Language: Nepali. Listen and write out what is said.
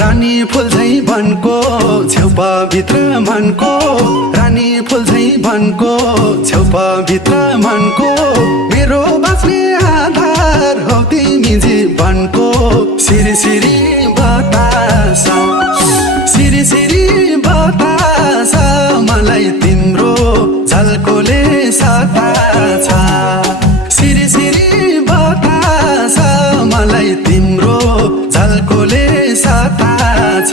रानी फुल झैं वनको छेउपा भित्र मनको रानी फुल झैं वनको छेउपा भित्र मनको मेरो बाँच्ने आधार हौ तिमी जीवनको सिरी सिरी बतासा सिरी सिरी बतासा मलाई तिम्रो झल्कोले सताछ सिरी सिरी बतासा मलाई तिम्रो झल्कोले सताछ